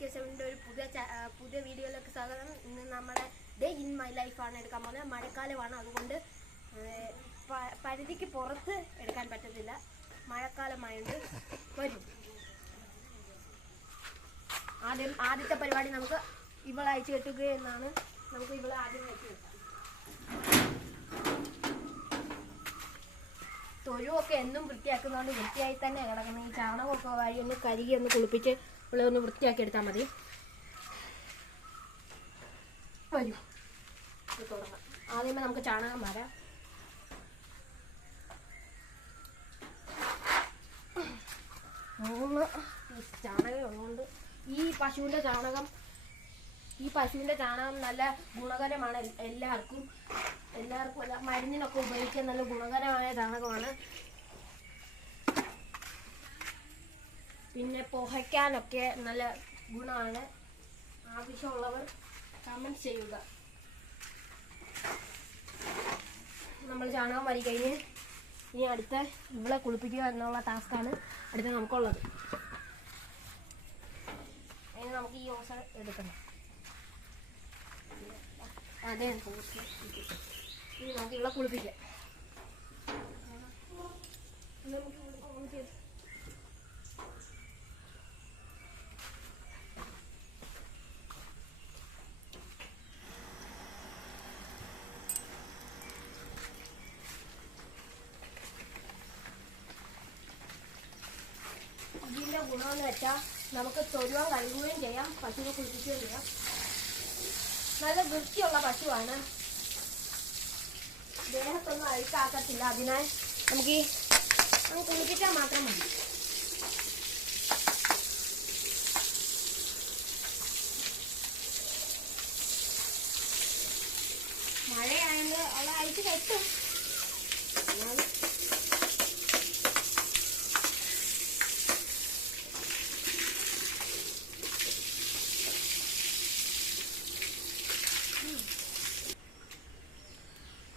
KK7 ഒരു പുതിയ വീഡിയോയിലേക്ക് സ്വാഗതം. ഇന്ന് നമ്മുടെ ഡേ ഇൻ മൈ ലൈഫാണ് എടുക്കാൻ പോകുന്നത്. മഴക്കാലമാണ്, അതുകൊണ്ട് പരിധിക്ക് പുറത്ത് എടുക്കാൻ പറ്റത്തില്ല. മഴക്കാലമായത് വരും. ആദ്യത്തെ പരിപാടി നമുക്ക് ഇവളെ അയച്ചു കെട്ടുക എന്നാണ്. നമുക്ക് ഇവളെ ആദ്യം അയച്ചു കെട്ടാം. തൊഴുവൊക്കെ എന്നും വൃത്തിയാക്കുന്നതുകൊണ്ട് വൃത്തിയായി തന്നെ കിടക്കണം. ഈ ചാണകമൊക്കെ വാരി ഒന്ന് കഴുകി ഒന്ന് കുളിപ്പിച്ച് ഇവിടെ ഒന്ന് വൃത്തിയാക്കി എടുത്താൽ മതി. വരും, തുടങ്ങാം. ആദ്യമേ നമുക്ക് ചാണകം വരാം. മൂന്ന് ചാണകം ഉള്ളതുകൊണ്ട് ഈ പശുവിൻ്റെ ചാണകം നല്ല ഗുണകരമാണ്. എല്ലാവർക്കും മരുന്നിനൊക്കെ ഉപയോഗിക്കാൻ നല്ല ഗുണകരമായ ചാണകമാണ്. പിന്നെ പുകയ്ക്കാനൊക്കെ നല്ല ഗുണമാണ്. ആവശ്യമുള്ളവർ കമൻറ്റ് ചെയ്യുക. നമ്മൾ ചാണകം വരി കഴിഞ്ഞ് ഇനി അടുത്ത ഇവളെ കുളിപ്പിക്കുക എന്നുള്ള ടാസ്ക്കാണ് അടുത്ത നമുക്കുള്ളത്. അതിന് നമുക്ക് ഈ ഓസ എടുക്കണം. അതെ, ഇനി നമുക്ക് ഇവളെ കുളിപ്പിക്കാം. ഇതിൻ്റെ ഗുണമെന്ന് വെച്ചാൽ നമുക്ക് തൊഴുവാൻ കഴുകുകയും ചെയ്യാം, പശുവിനെ കുളിപ്പിക്കുകയും ചെയ്യാം. നല്ല വൃത്തിയുള്ള പശുവാണ്, ദേഹത്തൊന്നും അഴുക്കാക്കത്തില്ല. അതിനാൽ നമുക്ക് കുളിപ്പിച്ചാൽ മാത്രം മതി. മഴയായത് അവളെ അഴിച്ച് കെട്ടും.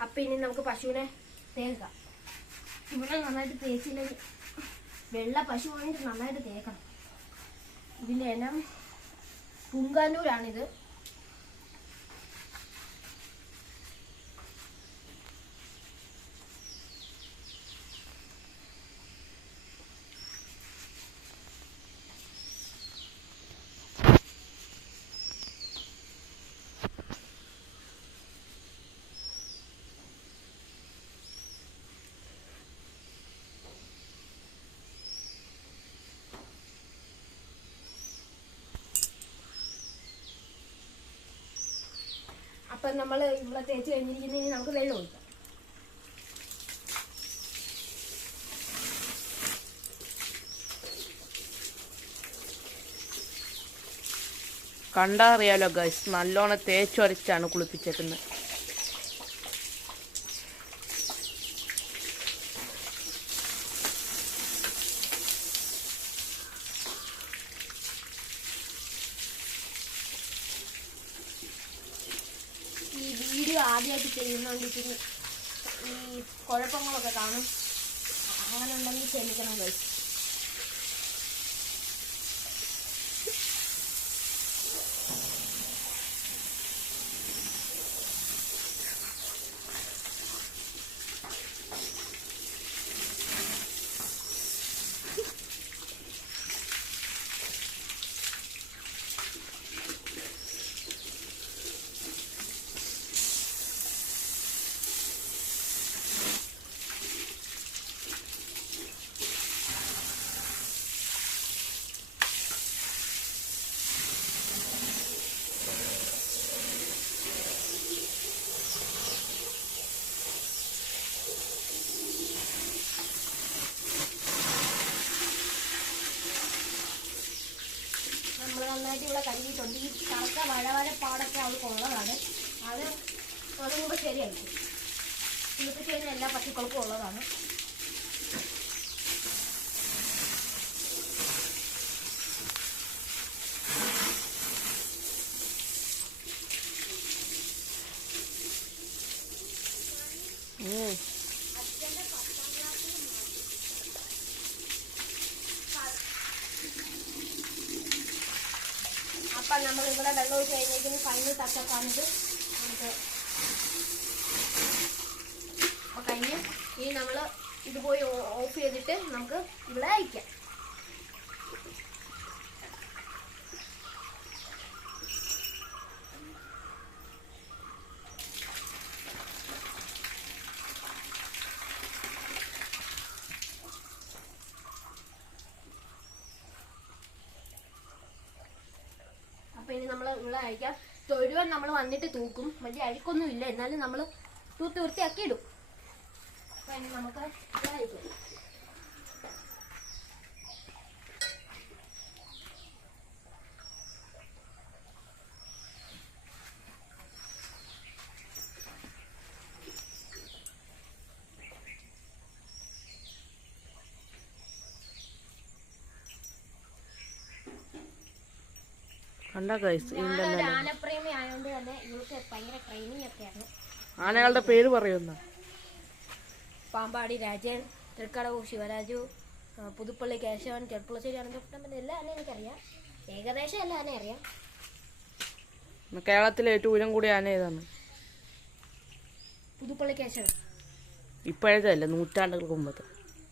അപ്പം ഇനി നമുക്ക് പശുവിനെ തേക്കാം. ഇവിടെ നന്നായിട്ട് തേച്ചില്ലെങ്കിൽ വെള്ള പശു ആണെങ്കിൽ നന്നായിട്ട് തേക്കണം. ഇതിൻ്റെ ഇനം പുങ്കാനൂരാണിത്. അപ്പം നമ്മൾ ഇവിടെ തേച്ച് കഴിഞ്ഞിരിക്കുന്നതിന് നമുക്ക് വെള്ളം ഒഴിക്കാം. കണ്ടാ അറിയാലോ ഗൈസ്, നല്ലോണം തേച്ചൊരച്ചാണ് കുളിപ്പിച്ചേക്കുന്നത്. ഈ വീഡിയോ ആദ്യമായിട്ട് ചെയ്യുന്നോണ്ടിരിക്കുന്ന ഈ കുഴപ്പങ്ങളൊക്കെ കാണും. അങ്ങനെ ഉണ്ടെങ്കിൽ ക്ഷമിക്കണം ഗൈസ്. നമ്മൾ നന്നായിട്ട് ഇവിടെ കഴുകിയിട്ടുണ്ട്. ഈ കറുത്ത വഴവഴപ്പാടൊക്കെ അവൾക്ക് ഉള്ളതാണ്. അത് തുടങ്ങുമ്പോൾ ശരിയായിരിക്കും. കുളിപ്പിച്ച് കഴിഞ്ഞാൽ എല്ലാ പശുക്കൾക്കും ഉള്ളതാണ്. അച്ഛൻ്റെ 10ാം ക്ലാസ്സിൽ അപ്പം നമ്മൾ ഇവിടെ വെള്ളം ഒഴിച്ച് കഴിഞ്ഞേക്കും ഫൈനൽ ടച്ചപ്പാണിത്. നമുക്ക് അപ്പോൾ കഴിഞ്ഞ് ഇനി നമ്മൾ ഇത് പോയി ഓഫ് ചെയ്തിട്ട് നമുക്ക് ഇവിടെ അയക്കാം. അപ്പോൾ ഇനി നമ്മൾ ഇവിടെ അയക്കാം. തൊഴുവൻ നമ്മൾ വന്നിട്ട് തൂക്കും. വലിയ അഴുക്കൊന്നും ഇല്ല, എന്നാലും നമ്മൾ തൂത്ത് വൃത്തിയാക്കി ഇടും. അപ്പോൾ ഇനി നമുക്ക് ഇവിടെ അയക്കാം. കണ്ടാ ഗൈസ്, ഞാനൊരു ആനപ്രേമി ആയതുകൊണ്ട് തന്നെ ഇവൾക്ക് ഭയങ്കര ട്രെയിനിങ് ഒക്കെയാണ്. ആനകളുടെ പേര് പറയുന്ന പാമ്പാടി രാജൻ, തൃക്കടവൂർ ശിവരാജു, പുതുപ്പള്ളി കേശവൻ, ചെർപ്പുളശ്ശേരി അനന്തപുരം, പിന്നെ എല്ലാ ആനയും എനിക്കറിയാം. ഏകദേശം എല്ലാ ആനയും അറിയാം. കേരളത്തിലെ ഏറ്റവും ഉയരം കൂടിയ ആന ഏതാണ്? പുതുപ്പള്ളി കേശവൻ. ഇപ്പോഴത്തെ അല്ല, നൂറ്റാണ്ടുകൾക്ക് മുമ്പത്തെ.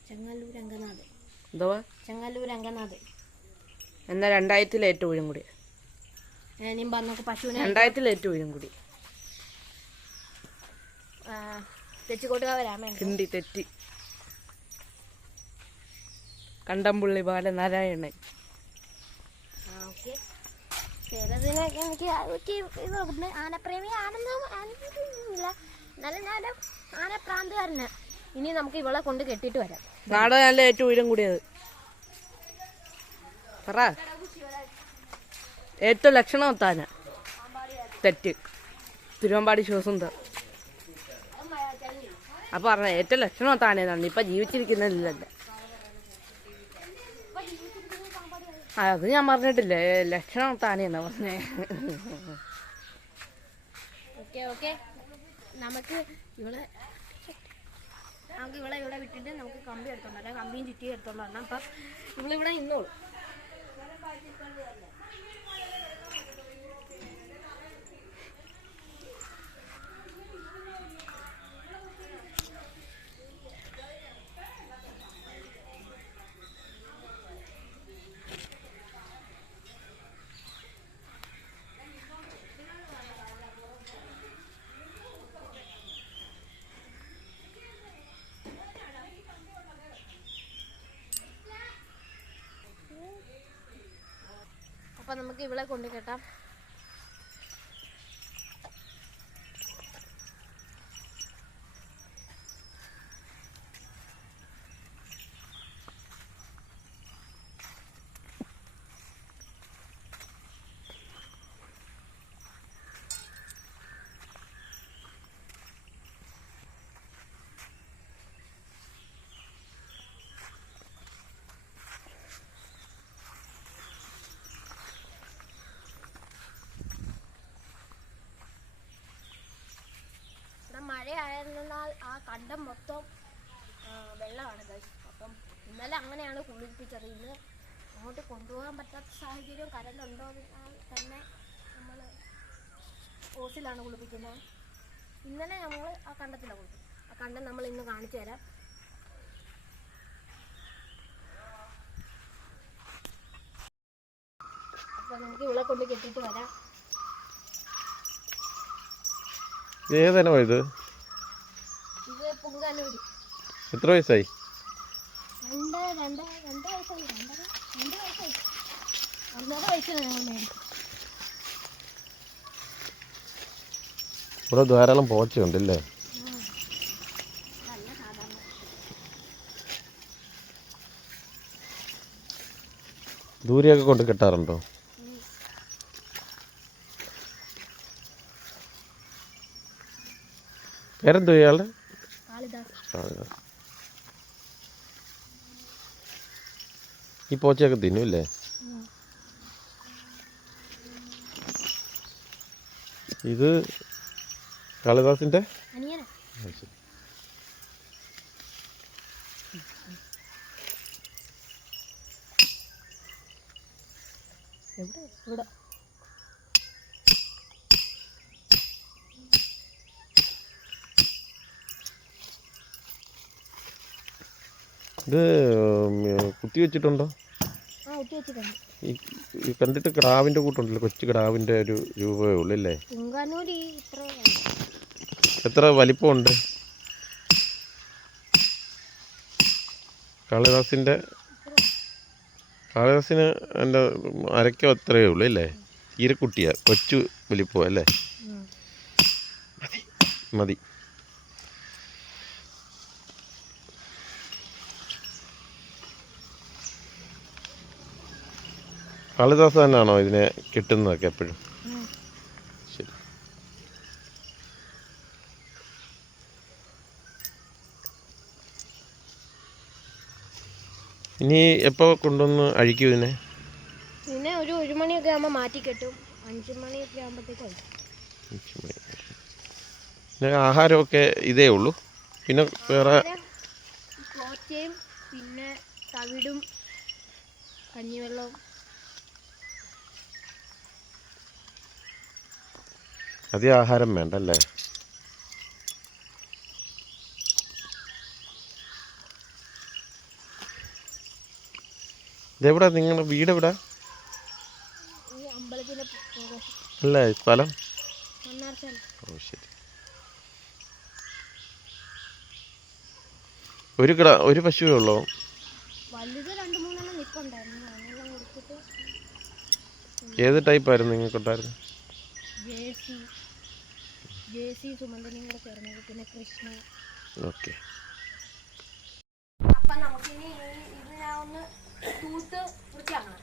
ചെങ്ങല്ലൂർ രംഗനാഥ്. എന്തോ ചെങ്ങല്ലൂർ രംഗനാഥ്. എന്നാ 2000-ലെ ഏറ്റവും ഉയരം കൂടിയ? ഇനിയും പറഞ്ഞൊക്കെ പശുവിനെ 2000-ലെ ഏറ്റവും ഉയരം കൂടി തെച്ചിക്കോട്ടുകാവ് രാമൻ. ഹിന്ദി തെറ്റി. കണ്ടംപുള്ളി ബാലനാരായണൻ. ഓക്കെ. ചിലതിനൊക്കെ എനിക്ക് ആനപ്രേമി ആണെന്നില്ല, എന്നാലും ഞാൻ ആനപ്രാന്തുകാരന്. ഇനി നമുക്ക് ഇവളെ കൊണ്ട് കെട്ടിയിട്ട് വരാം. നാടകത്തിലെ ഏറ്റവും ഉയരം കൂടിയത് പറ. ഏറ്റവും ലക്ഷണമൊത്താന തെറ്റ്. തിരുവമ്പാടി ശിവസുന്ദർ. അപ്പൊ പറഞ്ഞ ഏറ്റവും ലക്ഷണമൊത്താനേതാണ്. ഇപ്പൊ ജീവിച്ചിരിക്കുന്നില്ലല്ലേ. അത് ഞാൻ പറഞ്ഞിട്ടില്ലേ, ലക്ഷണമൊത്താനെന്നാ പറഞ്ഞേ. Okay okay. നമുക്ക് ഇവളെ ഇവിടെ വിട്ടിട്ട് നമുക്ക് കമ്പി എടുത്തോണ്ട് വരാം. കമ്പിയും ചുറ്റിയും എടുത്തോണ്ട് വരണം. അപ്പം ഇവളിവിടെ നിന്നോളൂ. അപ്പം നമുക്ക് ഇവിടെ കൊണ്ട് കെട്ടാം. മഴയായിരുന്നാൽ ആ കണ്ടം മൊത്തം വെള്ളമാണ് ഗൈസ്. അപ്പം ഇന്നലെ അങ്ങനെയാണ് കുളിപ്പിച്ചത്. ഇന്ന് അങ്ങോട്ട് കൊണ്ടുപോകാൻ പറ്റാത്ത സാഹചര്യം, കറണ്ട് ഉണ്ടോ തന്നെ നമ്മൾ ഓസിലാണ് കുളിപ്പിക്കുന്നത്. ഇന്നലെ നമ്മൾ ആ കണ്ടത്തിലാണ് കുളിപ്പിച്ചത്. ആ കണ്ടം നമ്മൾ ഇന്ന് കാണിച്ചു തരാം. അപ്പം നമുക്ക് ഇവിടെ കൊണ്ട് കെട്ടിയിട്ട് വരാം. ഏതാണോ ഇത്? ഇത് പൊങ്കാലൂരി. എത്ര വയസ്സായി? 2 വയസ്സായി. 2 വയസ്സായി. 1.5 വയസ്സിലാണ് ഞങ്ങൾ മേടിച്ചത്. ഇവിടെ ധാരാളം പോച്ചയുണ്ടല്ലേ? നല്ല സാധാരണ. ദൂരെയൊക്കെ കൊണ്ട് കെട്ടാറുണ്ടോ? പേരെന്തോ ഇയാളുടെ? ഈ പോച്ചയൊക്കെ തിന്നും അല്ലേ? ഇത് കാളിദാസിന്റെ ഇവിടെ ഇത് കുത്തി വെച്ചിട്ടുണ്ടോ? ആ ഒട്ടി വെച്ചിട്ടുണ്ട്. ഈ കണ്ടിട്ട് കിടാവിൻ്റെ കൂട്ടുണ്ടല്ലോ, കൊച്ചു കിടാവിൻ്റെ ഒരു രൂപമേ ഉള്ളൂ അല്ലേ? പുങ്കാനൂര് ഇത്ര എത്ര വലിപ്പമുണ്ട്? കാളിദാസിന് എൻ്റെ അരക്കോ അത്രയേ ഉള്ളൂ അല്ലേ? തീരക്കുട്ടിയാ, കൊച്ചു വലിപ്പോ അല്ലേ? മതി. കാളിദാസ് തന്നെയാണോ ഇതിനെ കിട്ടുന്നതൊക്കെ എപ്പോഴും? ശരി. ഇനി എപ്പോൾ കൊണ്ടുവന്ന് അഴിക്കും ഇതിനെ? പിന്നെ ഒരു മണിയൊക്കെ ആകുമ്പോൾ മാറ്റി കെട്ടും. 5 മണിയൊക്കെ ആകുമ്പോഴത്തേക്കും അഴിക്കും. 5 മണി. പിന്നെ ആഹാരമൊക്കെ ഇതേ ഉള്ളൂ, പിന്നെ വേറെ? കോച്ചയും പിന്നെ തവിടും കഞ്ഞിവെള്ളവും. അധികം ആഹാരം വേണ്ട അല്ലേ? ഇതെവിടാ നിങ്ങളുടെ വീട്? എവിടാ? ഈ അമ്പലത്തിലെ അല്ലേ സ്ഥലം? മണ്ണാർശാല. ഓ ശരി. ഒരു പശുവേ ഉള്ളോ? വലുത് 2-3 നിൽപ്പുണ്ടായിരുന്നു. അങ്ങനെ കൊടുത്തിട്ട്. ഏത് ടൈപ്പായിരുന്നു നിങ്ങൾക്കുണ്ടായിരുന്നു? ജേസി സുമന്തനെയും കൂടെ ചേർന്നത്, പിന്നെ കൃഷ്ണ. ഓക്കെ. അപ്പം നമുക്കിനി ഇത് ഞാൻ ഒന്ന് തൂത്ത് വൃത്തിയാക്കണം.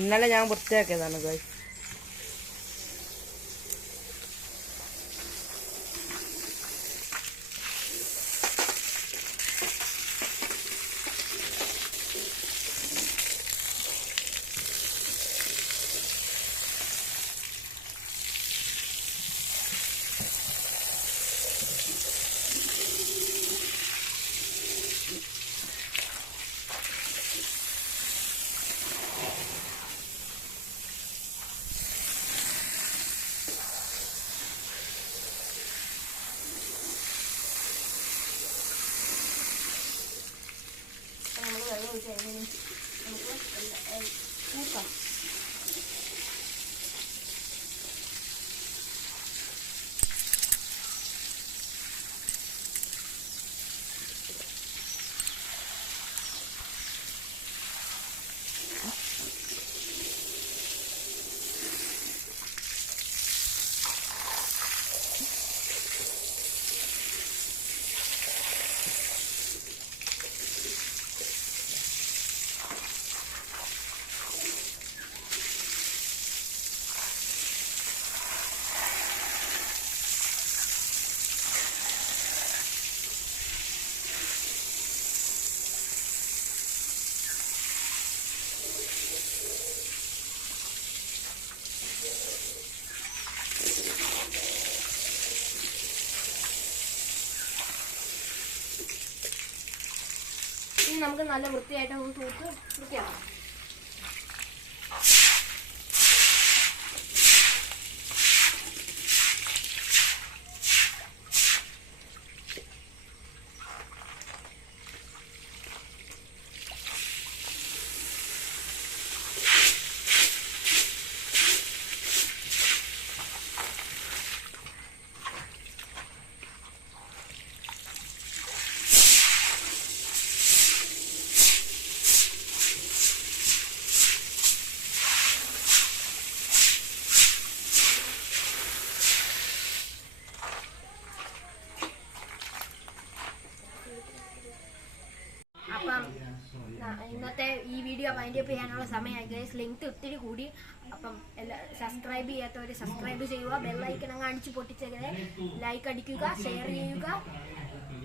ഇന്നലെ ഞാൻ വൃത്തിയാക്കിയതാണ് ഗൈസ്. നമ്മൾ വെള്ളം ഒഴിച്ച് കഴിഞ്ഞാൽ നമുക്ക് കൂട്ടാം. ഇനി നമുക്ക് നല്ല വൃത്തിയായിട്ട് ഒന്ന് തൂത്ത് വൃത്തിയാക്കാം. അപ്പം ഇന്നത്തെ ഈ വീഡിയോ വൈൻഡപ്പ് ചെയ്യാനുള്ള സമയമായി ഗൈസ്. ലെങ്ത് ഒത്തിരി കൂടി. അപ്പം സബ്സ്ക്രൈബ് ചെയ്യാത്തവർ സബ്സ്ക്രൈബ് ചെയ്യുക, ബെല്ലൈക്കൺ അങ്ങ് അടിച്ച് പൊട്ടിച്ചേക്കണേ, ലൈക്ക് അടിക്കുക, ഷെയർ ചെയ്യുക,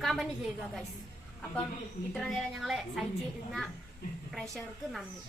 കമൻറ്റ് ചെയ്യുക ഗൈസ്. അപ്പം ഇത്ര നേരം ഞങ്ങളെ സഹിച്ചിരുന്ന പ്രേക്ഷകർക്ക് നന്ദി.